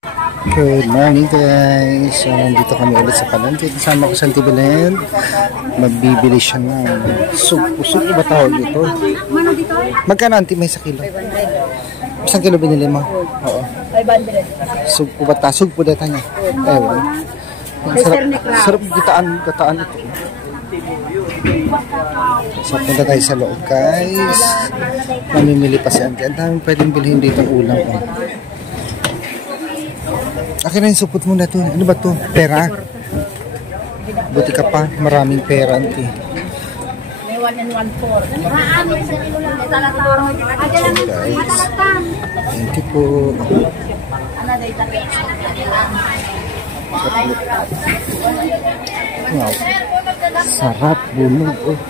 Good morning guys. So nandito kami ulit sa palengke. Kasama ko sa Auntie Belen. Magbibili siya ng sugpo. Sugpo ba tawag dito? Magkano Auntie may sa kilo? 500. Isang kilo binili mo? Oo. 500. Sugpo ba ta? Sugpo data niya? Ewan. Sarap gataan ito. So punta tayo sa loob guys. Mamimili pa si Auntie. Ang daming pwedeng bilhin dito ulam. Akin na yung supot mo na ito. Ano ba ito? Pera? Buti ka pa. Maraming pera, Auntie. May 1 and 1-4. Thank you po. Wow. Sarap. Bunog. Oh.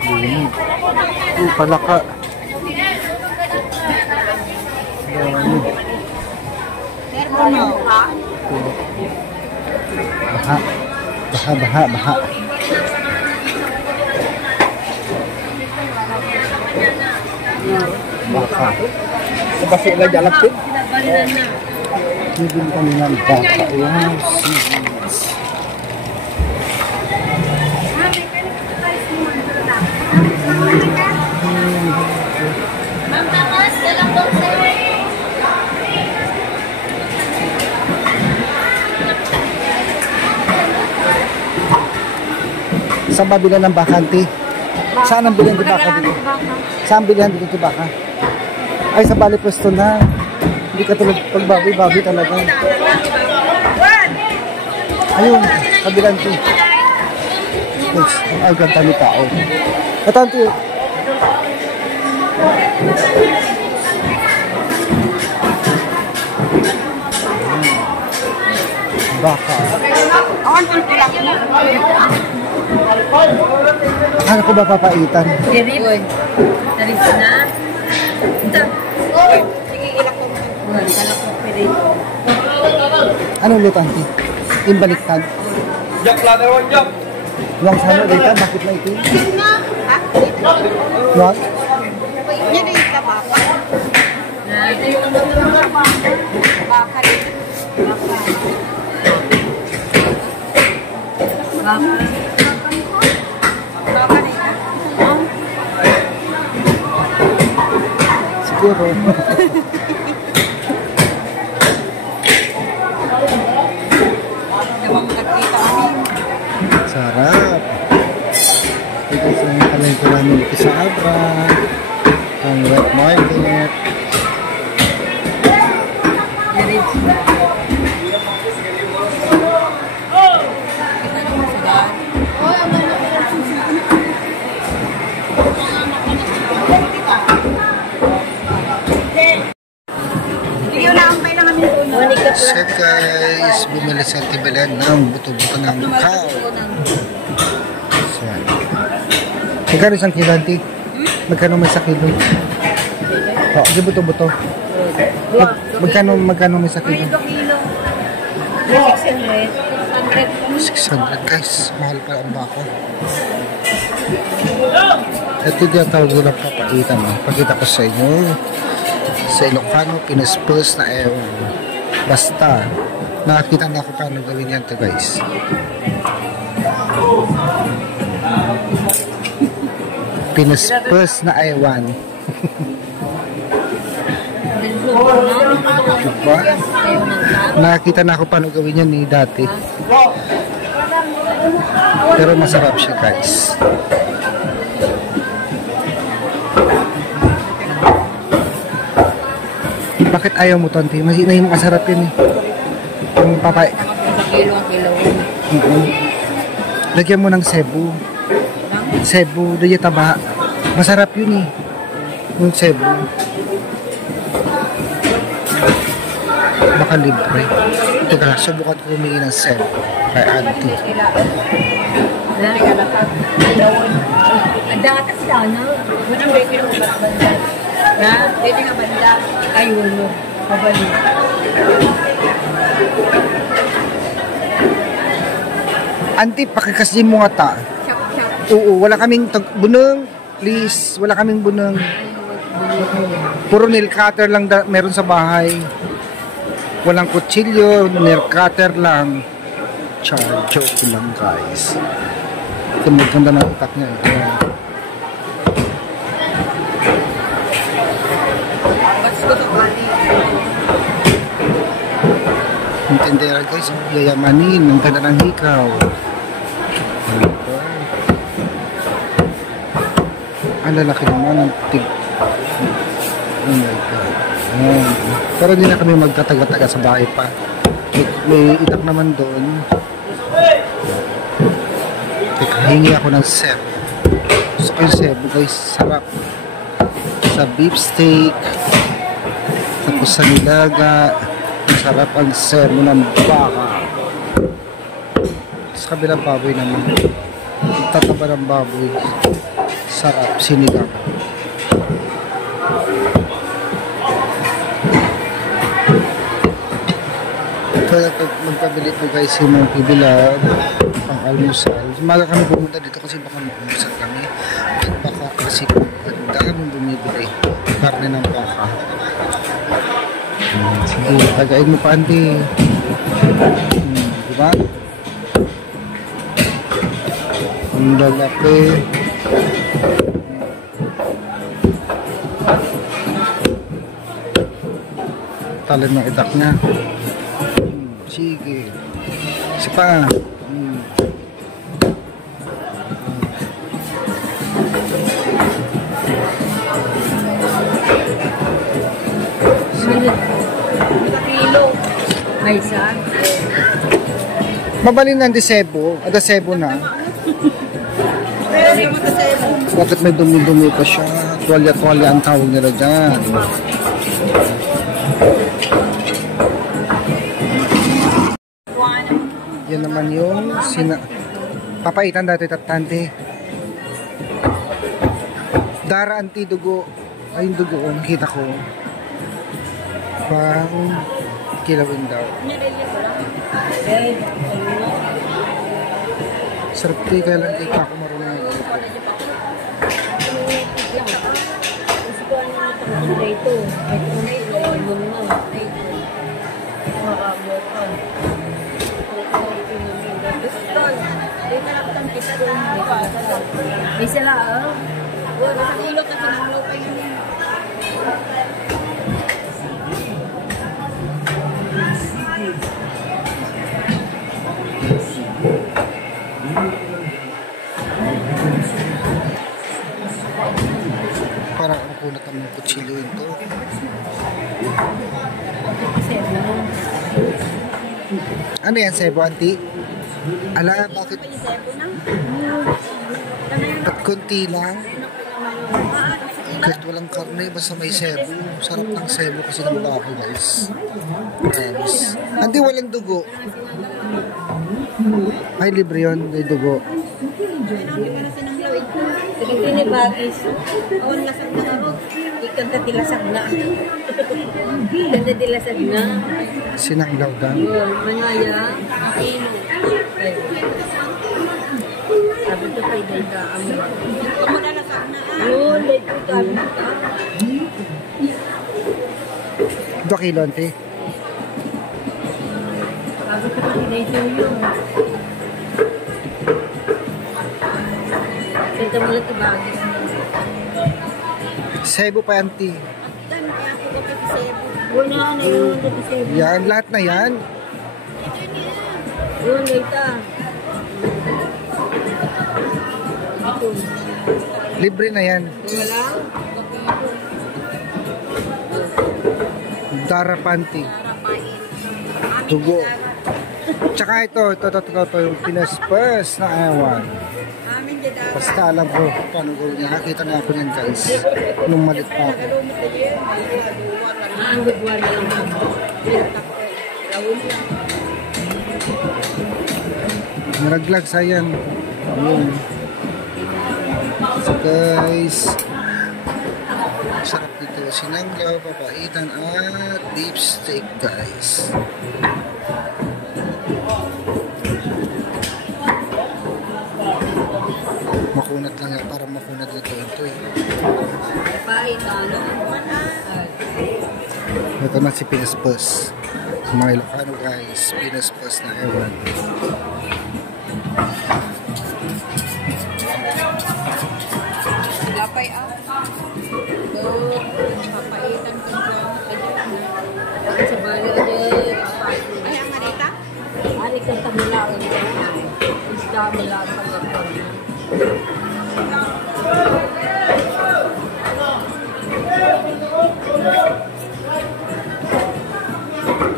Bunog. Oh, palaka. Baha. Baka. Sebab sila jalan tu. Bibili kami ng baka. Wow, seeds. Saan ba bilhan ng baka, Auntie? Saan ang bilhan ng baka dito? Saan bilhan dito ng baka? Ay, sa bali pwesto na. Hindi ka tulad pagbaboy-baboy talaga. Ayun, kabilang Auntie. Yes, ang ganda ni tao. Ito, Auntie. Baka. Akala ko ba papaitan? Dirip na. Sige, ilak ko. Anong luto, Auntie? Yung baliktad? Jok lah, tewan jok. Luang sana dito, bakit na ito? Ha? Luang? Ini ada ikan baka. Nah, itu yung baka dito. Baka dito. Siguro. Sarap. Ito sa palengke namin dito sa Abra. Ang wet market. So guys, bumili sa Auntie Belen ng buto-buto ng cow. So, magkano isang kilo, Auntie? Magkano may sa kilo? Oh, di buto-buto. Magkano may sa kilo? 600 guys, mahal pa ang bako. Ito yung tawag ko lang papaitan. Pakita ko sa inyo. Sa Ilocano, pinaspurs na ewan. Basta, nakakita na ako paano gawin yan to guys. Pinaspurs na ewan. Diba? Nakakita na ako paano gawin yan ni dati. Pero masarap siya guys. Bakit ayaw mo, Auntie? Masina yung masarap yun eh. Yung papay. Kilo. Lagyan mo ng Cebu. Cebu, doon yung taba. Masarap yun eh. Yung Cebu. Baka libre. Ito ka, subukan ko humingi ng Cebu. Kay Auntie. Ang datas sana. Budang may kilo ka banda. Na, pwede nga banda. Ayun mo. Kabali. Auntie, pakikasin mo nga ta. Oo, wala kaming bunong. Please, wala kaming bunong. Puro nail cutter lang meron sa bahay. Walang kutsilyo, nail cutter lang. Char, joke lang guys. Ito maganda ng itak niya. Intendera guys, yayamanin, ang ganda ng hikaw. Ang lalaki naman ng tig. Oh my god. Pero hindi na kami magtataga-taga sa bahay pa. May itak naman doon. Teka, hingi ako ng sebo. Gusto ko yung sebo guys, sarap. Sa beef steak, tapos sa nilaga, sarap ang sebo ng baka. Sa kabilang baboy naman, tataba ng baboy, sarap, sinigang. Kaya magpabili po guys yung mga pibilag pang almusal. Umaga kami pumunta dito kasi baka mag-almusal kami. At baka kasi ang daming bumibili karne ng baka. Sige, tagain mo pa ante. Diba? Ang lalaki. Talan ng itak niya. Sige. Isa pa. Kilo. May isa. Mabalin ng desebo. Desebo na. Bakit may dumi-dumi pa siya? Tuwalya-tuwalya ang tawag nila dyan. Yan naman yung papaitan dati tatante. Dara anti dugo. Ay yung dugo nakita ko. Pang kilawin daw. Sarap tayo kaya lang ikaw ako marunong ng ito. May sila, nasa ilog na pinulaw pa yun. Parang ang kunat ng mga kutsilyo ito. Ano yan, sebo, auntie? Ala, bakit? At konti lang? Kahit walang karne, basta may sebo. Sarap ng sebo kasi ng bako, guys. Promise. Auntie, walang dugo. Ay, libre yun. May dugo. Sige, ni Bagis. Awan lasag na ako. Ikan ka tilasag na. Ikan ka tilasag na. Sinanglaw daw. Manaya. Ino. Sabi ko kay Denda. Ako na lasag na. Yun, dito sabi ko. 2 kilo, auntie. Sabi ko kay Denda yun. Kanta mo lang Bagis. Sebo pa, auntie. Wala na yun. Yan, lahat na yan. Yun, Denda. Libre na yan. Wala? Darapanti. Dugo. Tsaka ito, yung pinaspas na awan. Basta alam ko paano gawin niya. Nakita na ako niyan guys. Nung malit pa ako. Naraglag sayang. Ayun. So guys. Sarap dito. Sinanglaw, papaitan at beef steak guys. Makunat lang yan. Parang makunat na ito eh. Ito na si Pinaspas. mga Ilocano guys, Pinas Plus na ewan. Lapay so, papaitan ko dyan. Sa bali dyan, papaitan. Ay, ang marita? Ari kang tamilaon dyan. Isda mula ang pagkakas.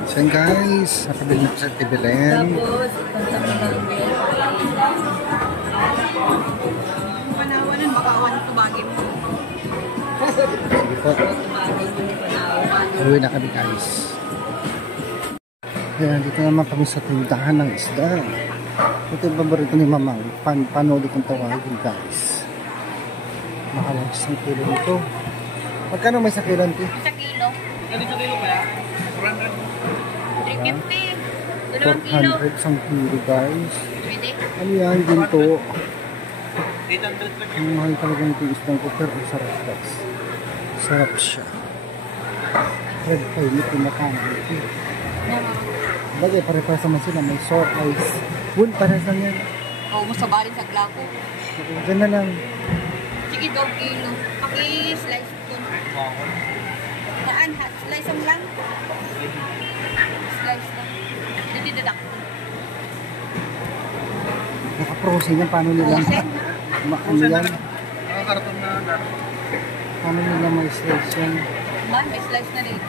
So yun guys, nakabili na ko sa Tibelen. Tapos, pagkamilaon dyan. Panawanan, makawan ito bagay mo. Sige po. Uwi na kami guys. Ayan, dito naman kami sa tindahan ng isda. Ito yung paborito ni Mamang. Panoli kong tawagin guys. Mahal ang isang kilo nito. Magkano may sakilan ito? Sa kilo. Ganito kilo kaya? 350. 2 kilo. 400 isang kilo guys. Pwede? Ano yan? Ginto. 800 lang. Ang mahal talaga nito yung isdang ko. Pero ang sarap guys. Sarap siya. Red pie, may pinakain ito. Bagay, pare-pares naman sila. May sour ice. Wool, pares lang yan. Oo, masabalin sa glako. Diyan na lang. Sige, 2 kilo. Paki-slice ko. Saan? Slice mo lang? Slice lang. Hindi dadak. Naka-frozen yan. Paano nila? Frozen? Ano yan? Nakakarton na gano'n. Paano nila may slice yan? Man, may slice na dito.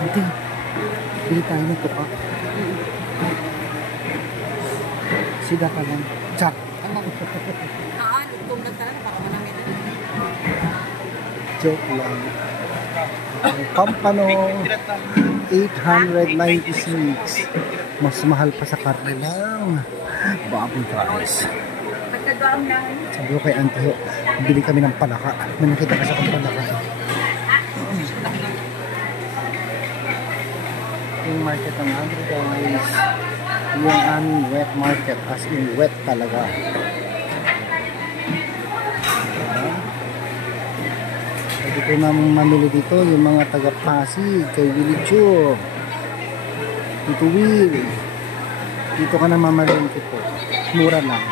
Hindi. Bili tayo ng tuka. Sida ka lang. Chak. Kung nagtala na, baka manangin. Joke lang. Pampano 896. Mas mahal pa sa karne lang. Baboy guys. Pagkagaang lang. Sabi ko kay Auntie, bili kami ng palaka. May nakita kasi akong palaka. Yung market ang Andrew guys. Yung aming wet market. As in wet talaga. Pwede ko namang mamili dito yung mga taga-Pasig, kay Willie Chur, Tito Will. Dito ka na mamalingkit po. Mura lang.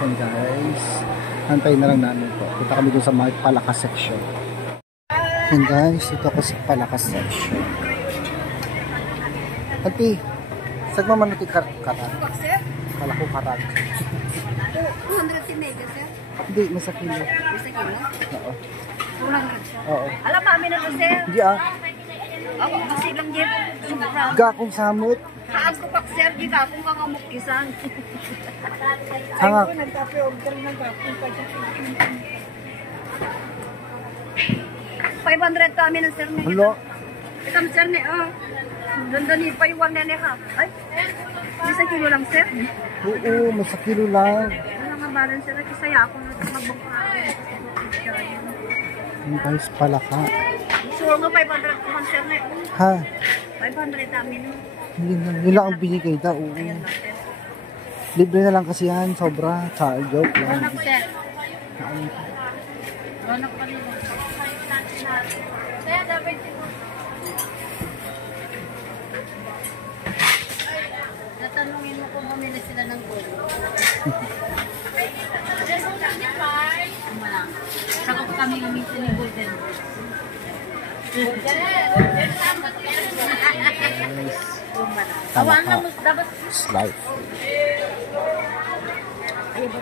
So guys, antayin na lang namin po. Punta kami dun sa Palakas section. And guys, dito ako sa Palakas section. Auntie, sag mamanuti karag? Sir? Kala ko karag. 200 si Mega, sir? Hindi, nasa kilo. Isa kilo? Oo. 200 siya. Oo. Alam, mami na to, sir. Hindi ah. Ako, kasi lang dyan. Sobrang. Gakong samot. Haan ko pak, sir. Di ka akong mga muktisan. Hanga. Ay, nagkape-order ng gakong pa dyan. 500 kami ng sir. Hello. Ikam, sir, ni, Dandan ni payuwang na niya. Ay, isa kilo lang, sir. Oo, may sa kilo lang. Ano nga balance, sir? Kisaya ako na magbangka. Yung guys, palaka. So, nga 500 ko, sir, na. Ha? 500 namin. Yun lang ang binigay daw. Oo. Ayan lang, sir. Libre na lang kasi yan, sobra. Joke lang. Anak, sir. Anak pa nila. Kaya dapat tatanungin mo kung bumili sila ng gold. Saka po kami gamitin ni Golden. Palaka. It's life. Ayaw ba?